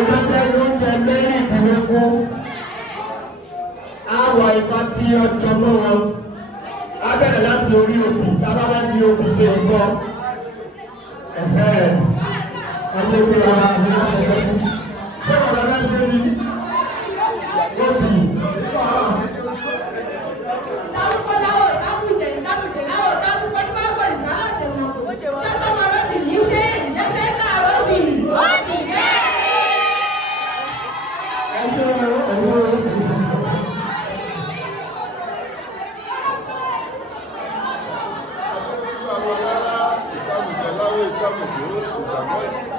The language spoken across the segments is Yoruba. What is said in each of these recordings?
ìtọ́jú oúnjẹ mẹ́rìndínlógún. Àwọn ìfà tí ọjọ́ mọ́ wọn. A bẹ̀rẹ̀ láti orí òkú, tábà bá fi òkú ṣe nǹkan. Ọjọ́ ìgbé ara mi láti ẹ̀kọ́ tí. Ṣé ọ̀rọ̀ bá ṣe ní? Òbí.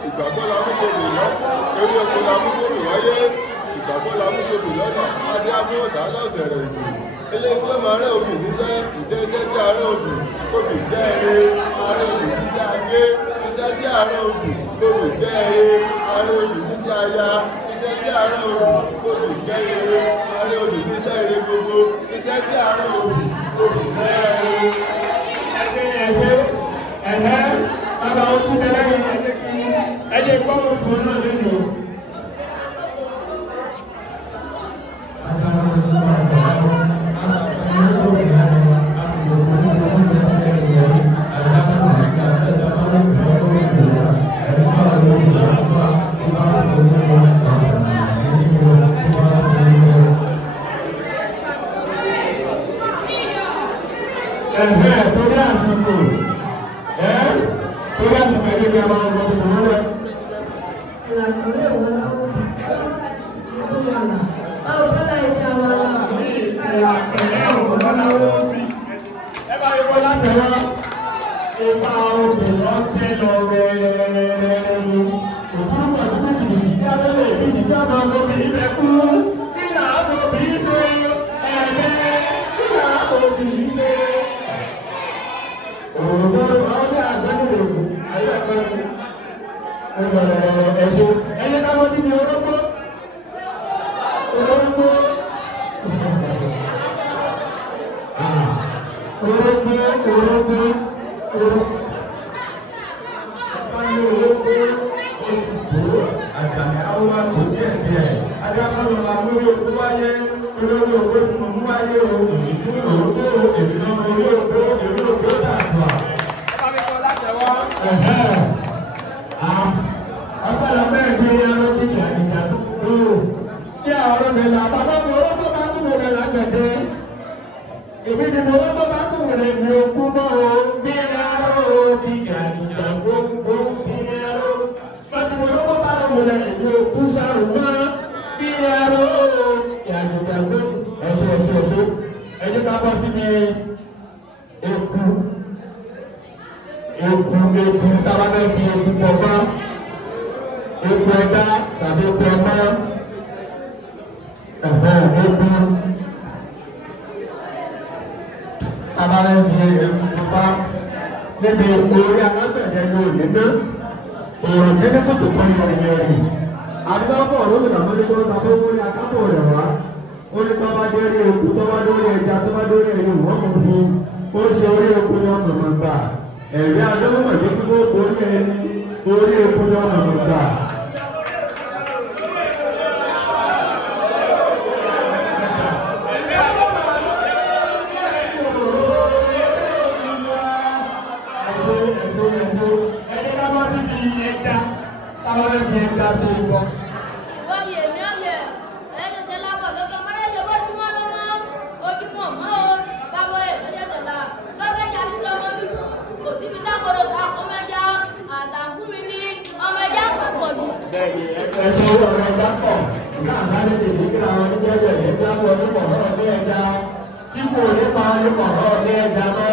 Ìgbàgbọ́ la mú tóbi lọ, eré oko la mú tóbi wáyé, ìgbàgbọ́ la mú tóbi lọ́dún, adé abúrọ̀sà lọ́sẹ̀ rẹ̀ ìlú. Eléyìí tí ó máa rẹ́ obì níṣẹ́, ìjẹ́ iṣẹ́ tí a rẹ́ obì, obì jẹ́ eré, arẹ́ obì níṣẹ́ agé, iṣẹ́ tí a rẹ́ obì, obì jẹ́ eré, arẹ́ obì níṣẹ́ aya, iṣẹ́ tí a rẹ́ obì, obì jẹ́ eré, arẹ́ obì níṣẹ́ eré gbogbo, iṣẹ́ tí a rẹ́ obì, obì jẹ́ eré. Bàbá wọn tún bẹ̀rẹ̀ yìí ẹ̀jẹ̀ gbọ́dọ̀ fún náà lẹ́nu. Torí àsìkò tó bá ti pẹ̀lú bí a máa ń gbọ́ tó kòrò rẹ̀. Ìlàkùnrin ìwọ̀n láwọn ọmọ báwo bọ́lá ìjà wa láwọn Ìlàkùnrin ìwọ̀n láwọn ẹ bá yíwọ́ látẹ̀wọ́ ipa obìnrin tẹ́ lọ rẹ̀rẹ̀rẹ̀rẹ̀ mú. Òtúrúkọ̀ tó kú sí ìsì tí a lọ́lẹ̀ ìbísí tí a máa ń gbọ́ ilẹ̀ kú. Ìlà àbòbí ṣe ẹ̀ẹ́dẹ́ ìlà àbòbí ṣe. Òrùn ọdẹ àgbẹ̀nulè ayé àgbẹ̀nulè ẹ̀ṣẹ̀ ẹ̀yẹ ká mọ́ sí ní orógbó orógbó ọ̀fáyé orógbó oṣùgbó àjàmì àwọn àgbò díẹ̀díẹ̀ adáfọ́nù máa mórí òkú wáyé olórí òkú fún mọ̀ mú wáyé òkú ìdúró òkú èmi náà mórí òkú èmi òkú dàgbà. Agbára mẹ́rin ní ẹran kíkì àdìgbà lóòrò. Ní àwọn ọ̀rẹ́lẹ̀ àbábọ́ mi owó tó bá kú mi rẹ̀ lágbẹ̀dẹ́. Èmi ni mo owó tó bá kú mi rẹ̀ mi ò kú mọ́ o. Bí ẹran o kíkì àdìgbà gbogbo bí ẹran. Bàtí mo owó bá mi rẹ̀ mi ò kú sáré mọ́. Bí ẹran o kíkì àdìgbà gbogbo. Ẹ̀sẹ̀. Ẹ jẹ́ ká bọ́ síbi eku. Eku tábà fẹ́ fi eku pọ̀fá. Eku ẹ̀dá tàbí eku ọmọ eku tábà fẹ́ fi eku pọ̀fá níbi orí alágbẹ̀dẹ ní òní ná òòrùn tí ní kòtò kan yọrìyọrì àdúgbò fún ọ̀rọ̀ mi làwọn oníkó ta fún orí akápò rẹ̀ wá ó ní tọ́ba dé orí eku tọ́ba dé orí ẹja tọ́ba dé orí ẹyẹ wọ́n mọ̀ fún ó ṣe orí eku ní ọmọ mọ̀ gbà ẹ̀rí adọ́mọ̀ ìdí fún orí ẹni orí eku ní ọmọ mọ̀ gbà. Ẹ̀sìn ọ̀rọ̀ ẹja pọ̀ sáàsáré tètè kíra wọn ní jẹ́jẹ́ ẹ̀já pọ̀ nípọ̀ náà ní ẹja kíkò nípa nípọ̀ náà ní ẹja mọ́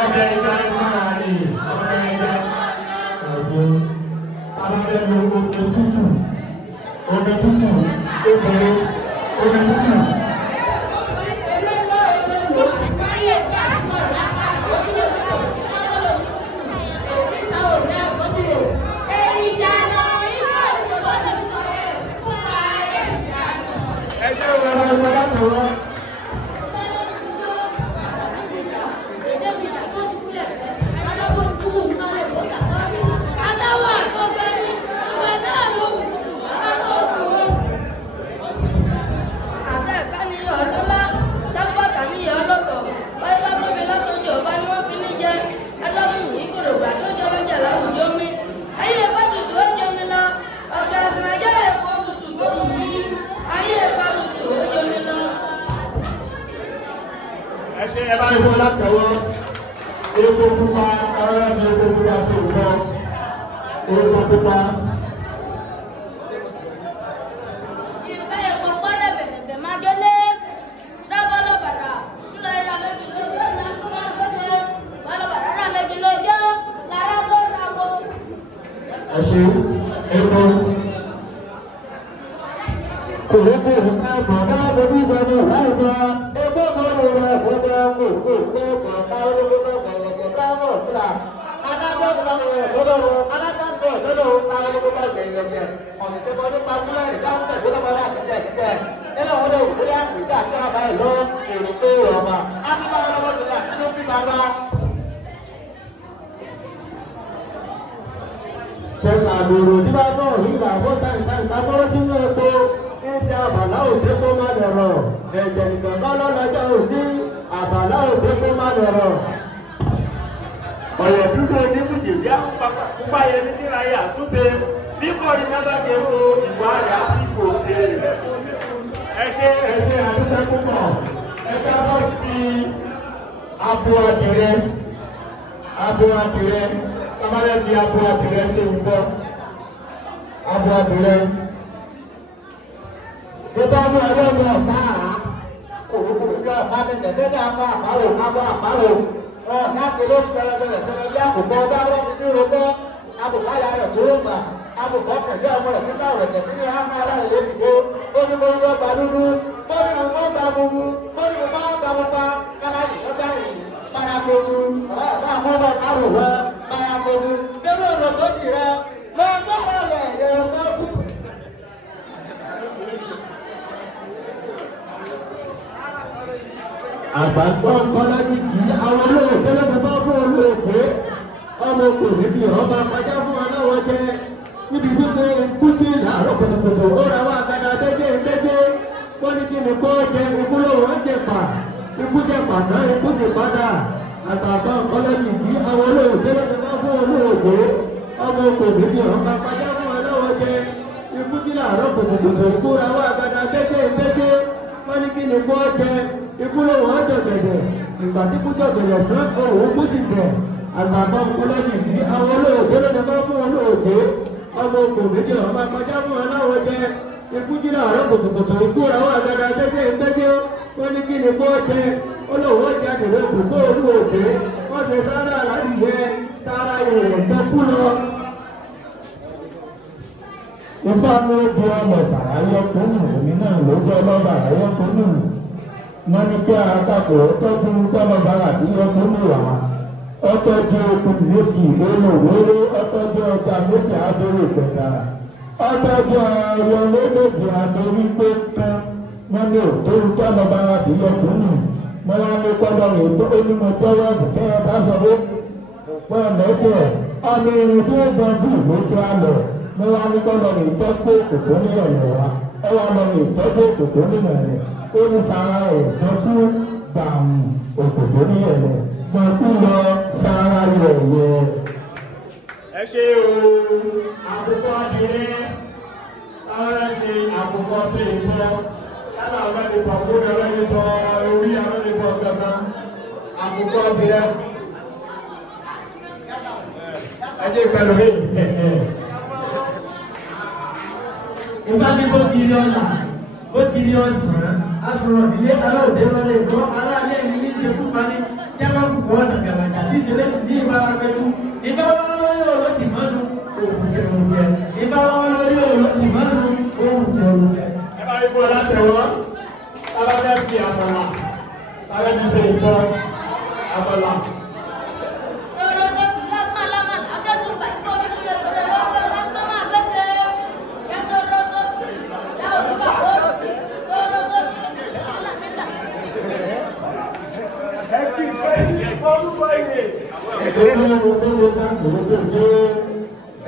ọbẹ̀ ẹja máa rè ọbẹ̀ ẹja. Ẹ̀sìn abábẹ́nu omi tútù obìnrin omi tútù. ẹ ṣe ẹ bá ń fọ látẹ̀wọ́ epo pupa ọ̀rọ̀ mi epo pupa sí ìbọn epo pupa. Ẹṣin epo kòrókò bàbá bẹbí sọnù láìpẹ́ epo mọ́nù rẹ̀ gbogbo kòkó pé bàbá olókòkò gbẹ̀gẹ̀gẹ̀ táwọn ọ̀gbìnà adájọ́ sọ̀rọ̀ rẹ̀ lọ́dọ̀rọ̀ adájọ́ sọ̀rọ̀ lọ́dọ̀rọ̀ táwọn olókòkò gbẹ̀gẹ̀gẹ̀ ọ̀nìṣẹ́kọ̀ nípa kúlẹ̀ ìdáhùnsẹ̀ tó lọ́mọdé àkẹ́kẹ́ kíkẹ́ nínú àwọn olóògbé àpèjà àti àbáyé lọ èrò pé ọ̀ma á sì máa lọ́mọdé àti ló bí bàbá. Sẹ́ka lòrò nígbà náà nígbà àbọ̀tá ìtàkọ́rọ́ sínú epo ẹsẹ̀ àbàlá òde kó má lọ̀rọ̀ ẹ̀jẹ̀ nìkan bá lọ́lọ́jọ́ òní àbàlá òde kó má lọ̀rọ̀. Ọ̀rọ̀ dúdú oníbùjì bí àkópa yẹn ní tíra yẹ àtúnṣe bí kọ́ni nábàgé wo ìwà rẹ̀ àsìkò èrè. Ẹ ṣe àdúgbò púpọ̀ ẹgbẹ́ bọ́ sí abo adìrẹ tabalẹ̀ fi abo adìrẹ ṣe ń bọ́ abo adìrẹ. Nítorí ọlọ́run ọ̀sáàrá kòrókòrò bí ọ̀pá mẹ́lẹ̀ mẹ́lẹ̀ akọ àpárò láti lórí sẹ̀rẹ̀sẹ̀rẹ̀ bí àkùkọ ọba abúlé tí ó rọ́gbọ́ abùkáyà rẹ̀ tí ó gbà abùkọ́ kẹ̀lé ọmọ rẹ̀ tí sáwọ̀ rẹ̀ tí ní ọ̀hán aláìlé dìde ó ní mo ń lọ gba dúdú ó ní mo ń gba mumu ó ní mo bá gba pupa káláyì lọ́gbà ìlú báyàkójú ọ̀rọ̀ àkọ́bọ̀ kárò wọ́ báyàkójú lórí ọ̀rọ̀ tó dì rẹ̀ lọ́gbà rẹ̀ yẹ̀rọ̀ bá kú. Àgbàgbọ́ kọ́lájú kì í àwọn olóògbé lọ́sọ̀ bá fún olóògbé ọmọ kò níbi ọba pàjá fún aláwọ̀ jẹ́ níbi gbogbo kúndé làárọ̀ kùtùkùtù ó ra wá àgàdà dédé wọ́n ní kí ni kó jẹ ikú lòun ó jẹ pa ikú jẹ pàtó ikú sì padà àgbàgbọ́ kọ́lájú kì í àwọn olóògbé lọ́sọ̀ bá fún olóògbé ọmọ kò níbi ọba pàjá fún aláwọ̀ jẹ́ ikú jí làárọ̀ kùtùkùtù ikú ra wá àgàdà dédé wọ́n ní kí ni kó jẹ ikú ló wọ́n jọ̀gẹ̀dẹ̀ ìgbà tí kú jọ̀gẹ̀dẹ̀ tán òun kú sì bẹ̀ àgbàgbọ́ ọlọ́yìn ní àwọn olóògbé lọ́dọ̀ bá fún olóògbé ọmọ okò méjì ọba kọjá fún aláwọ̀ jẹ ikú jí láàárọ̀ kùtùkùtù ikú ràwọ̀ àgbàdà gbẹ́gbẹ́ wọ́n ní kí ni kó jẹ olówó jáde lókù kó olóògbé wọ́n ṣe sára aládìyẹ sára ìrìn tó kú lọ. Ifá ló di ọmọ bàráyọkùnrin èmi náà ló jẹ́ ọlọ́ba àráyọkùnrin wọ́n ní kí àtakò tọ́jú tọ́mọbára bí ọkùnrin wà ọtọ́jú okùn méjì olówóró ọtọ́jú ọjà méjì abẹ́rẹ́ ìpẹ̀dà ọtọ́jú ẹyọ méjì abẹ́rẹ́ pé kan wọ́n ní òtóru tọ́mọbára bí ọkùnrin wọ́n wá ní kọ́lọ́rìn tó onímọ̀ jẹ́wọ́ ẹ̀bùkẹ́ ẹ bá sọ pé wọ́n mẹ́tẹ̀ ọmọ ìrìn tó gbọ́n bù ló tó àlọ́ wọ́n wá ní kọ́lọ́rìn tó kó òkòkò ní ọ̀nà wa ẹ wá lọ́rìn ìtọ́jú òkòkò nínú ẹ̀rẹ̀ ó ní sára ẹ̀ dọ́kú gbàmù òkòtò ní ẹ̀rẹ̀ gbọ̀nkú lọ sára yẹ̀yẹ̀. Ẹ ṣe o Àkùkọ adìrẹ ara ní àkùkọ sí ìbọn yálà àwọn ìbọn kódà àwọn ìbọn orí àwọn ìbọn kankan àkùkọ adìrẹ. Ẹjẹ ìpẹlú mi. Ìfádìbò kiri ọ̀la ó kiri ọ̀sán asọ̀rọ̀ ilé aláòdé lọ́lẹ̀ ìgbọ́ aláàlẹ́ ìlú ní ìṣekú parí jákàkùkù ọ̀nà gàlàjà tí ìṣẹ̀lẹ̀ ní ìbárapẹ̀tù ìbáwọ́ lórí ọ̀rọ̀ tì mọ́nu òkùnkẹ̀rùnkẹ̀ ìbáwọ́ lórí ọ̀rọ̀ tì mọ́nu òkùnkẹ̀rùnkẹ̀. Ẹ bá ikú alátẹ̀wọ́ alábẹ́ fi àmàlà alábẹ́ ṣe ìbọn àmàlà. Èdè ní gbogbo bá tẹ̀lé tó jẹ́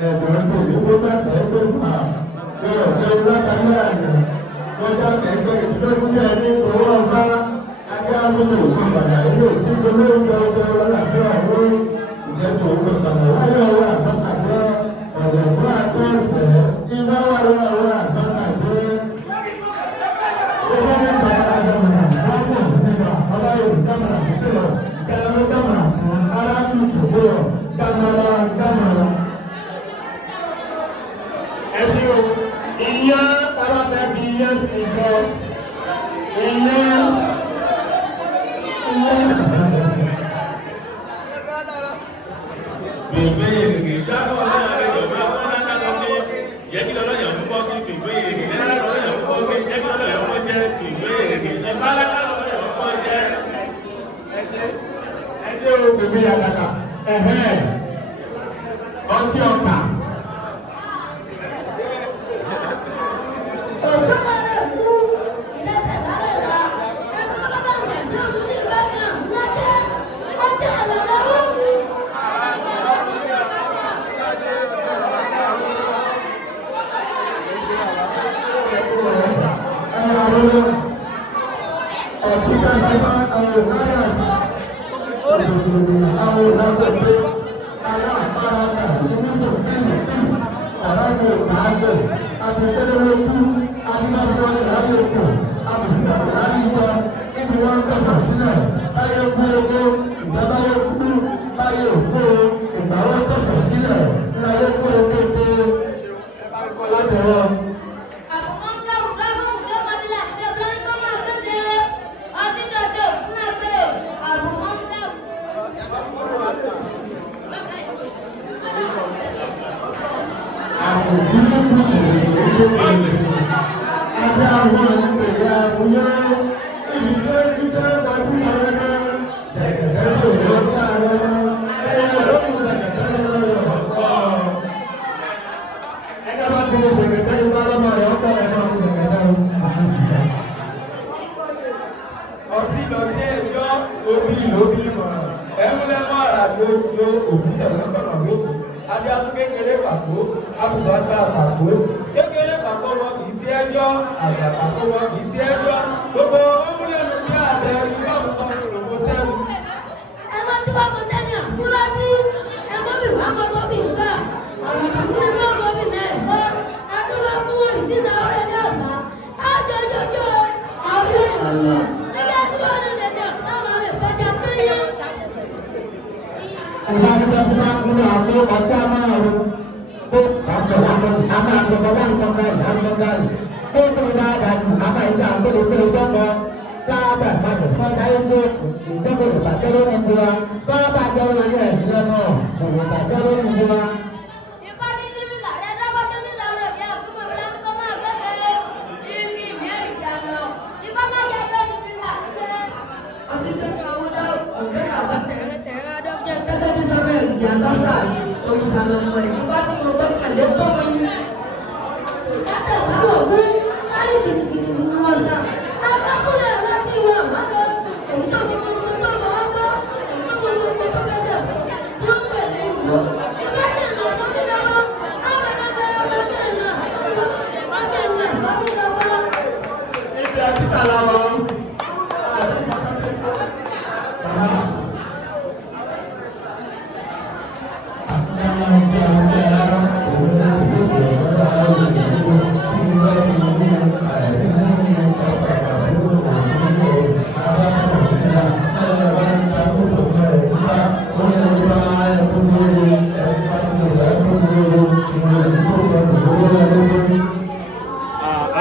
ẹ̀bùn tó gbogbo bá tẹ̀lé tó fà lọ́rọ̀ jẹ́ látàrí àná wọ́n dá ẹgbẹ́ ìdílọ́gbọ́n ní ẹni owó ọba ajá lóde òkú padà ilé tí ń ṣe lóúnjẹ ọjọ́ ọlọ́dàbí àwọn ìjẹ́bù òkú padà wáyé ọwọ́ àbákàjẹ́ ọ̀dẹ̀kọ́ àtẹ́sẹ̀ iná wáyé ọwọ́ àbákàjẹ́ ó bá ní ìtàkàrà jẹ́ mọ̀nà láàbò nígbà ọlá bèbè àgàgà ọtí ọkà.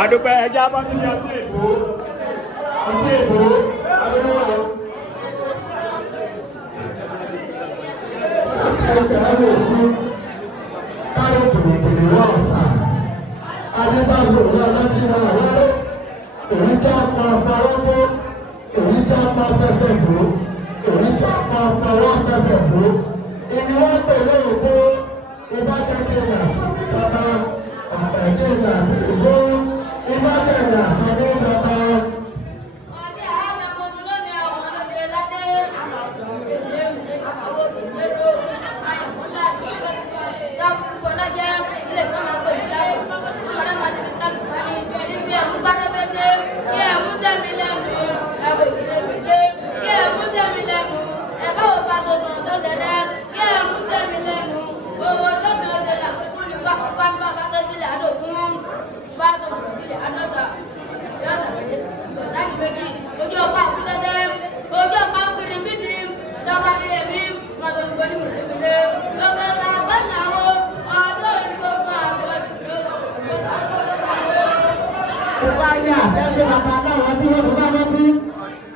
Adúpẹ́ ẹja bá sí ọtí èbó. Ọtí èbó adúlọ́wọ́. Akẹ́kọ̀ọ́ àwọn òkú káyọ̀ tòmìtìmì wọ́n ọ̀sà. Adébáyò ìyá láti ra àwárẹ̀. Èyí já pa afárọ́gbó. Èyí já pa fẹsẹ̀ bò. Èyí já pa afárọ́ fẹsẹ̀ bò. Ìní wọ́n pèlè òbó. Ìbájẹ́kẹ́ ní àsọ̀bí bàbá. Àpẹ̀jẹ́ ní àbí ìbò. Ìbájẹ́ ní àsọ̀bí bàbá.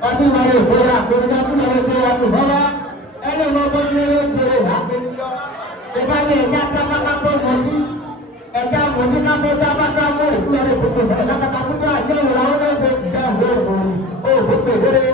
Ọdún máa yóò gbéra àpòrúdá fún àwọn ìgbéra kò bọ́lá ẹni ọmọ ọgbọ́n ní eré ìgbèrè àpènìyàn. Ìbá ní ẹja tábàkà tó mọtí ẹja mọtí ká tó dábàkà mọ́ ìtura rẹ̀ gbogbo bẹ́ẹ̀ lábàkà kúta àjẹ́ ìwòrán ó lọ́sẹ̀ ìjà ìwé òòrùn ó gbogbo ìwéré.